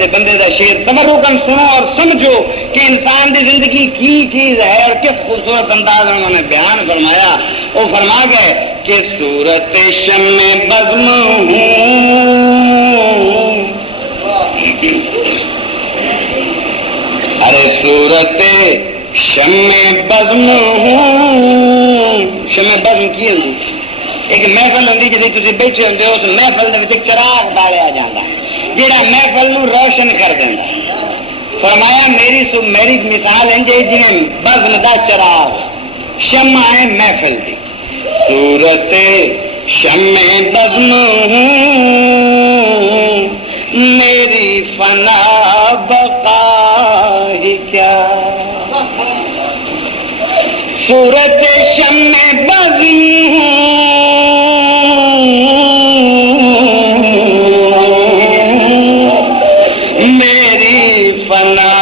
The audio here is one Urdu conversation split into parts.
دے بندے دا شعر تبرکن سنو اور سمجھو کہ انسان دی زندگی کی چیز ہے اور کس خوبصورت انداز میں انہوں نے بیان فرمایا. وہ فرما گئے کہ صورت شمع بزم ہوں، ارے صورت شمع بزم ہوں. شمع بزم کی ہوتی ایک محفل ہوتی جی تھی بیٹھے ہوتے ہو، اس محفل کے چراغ بالیا جاتا ہے جہاں محفل نو روشن کر دینا. فرمایا میری مثال ہے جی بزم دا چراغ، شمع ہے محفل دی. صورت شمع بزم ہوں، میری فنا بقا ہی کیا. صورت شمع بزم ہوں، میری فنا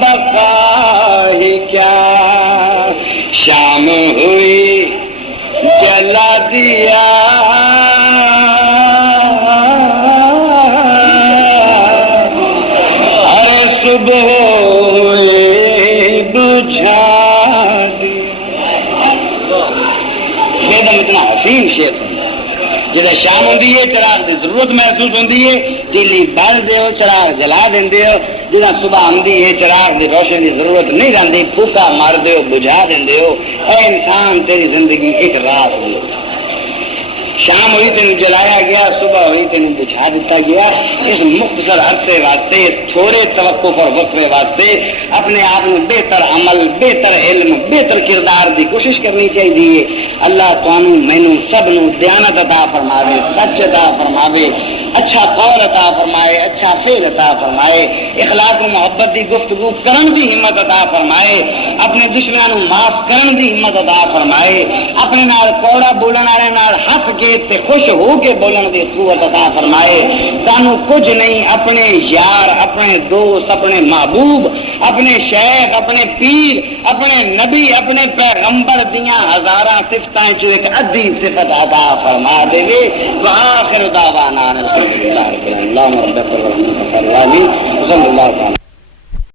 بقا ہی کیا. شام ہوئی جلا دیا ارے صبح ہوئے بجھا دیا. اتنا حسین شعر جب شام ہوتی ہے چراغ کی ضرورت محسوس ہوتی ہے تیلی بال دیو چراغ جلا دے ہو. جب صبح آتی ہے چراغ کی روشنی کی ضرورت نہیں رہتی پھوکا مار دیو بجھا دے ہو. اے انسان تیری زندگی ایک رات ہوئی، شام ہوئی تین جلایا گیا، صبح ہوئی تین بجھا دیتا گیا. اس مختصر عرصے واسطے، تھوڑے توقع پر وقفے واسطے اپنے آپ میں بہتر عمل، بہتر علم، بہتر کردار کی کوشش کرنی چاہیے. اللہ تانوں مینوں سب نو دیانت عطا فرماوے، سچ عطا فرماوے، اچھا قول عطا فرمائے، اچھا فعل عطا فرمائے، اخلاق و محبت دی گفتگو کرن دی ہمت عطا فرمائے، اپنے دشمنوں معاف کرن دی ہمت عطا فرمائے، اپنے نال کوڑا بولن والے نال ہنس کے تے خوش ہو کے بولن دی قوت عطا فرمائے. سانو کچھ نہیں، اپنے یار، اپنے دوست، اپنے محبوب، اپنے شیخ، اپنے پیر، اپنے نبی، اپنے پیغمبر دیاں ہزاراں صفتاں چوں ایک ادھی صفت عطا فرما دے. وآخر دعوانا الحمدللہ رب العالمین. اللہم رب صلی اللہ علیہ وسلم.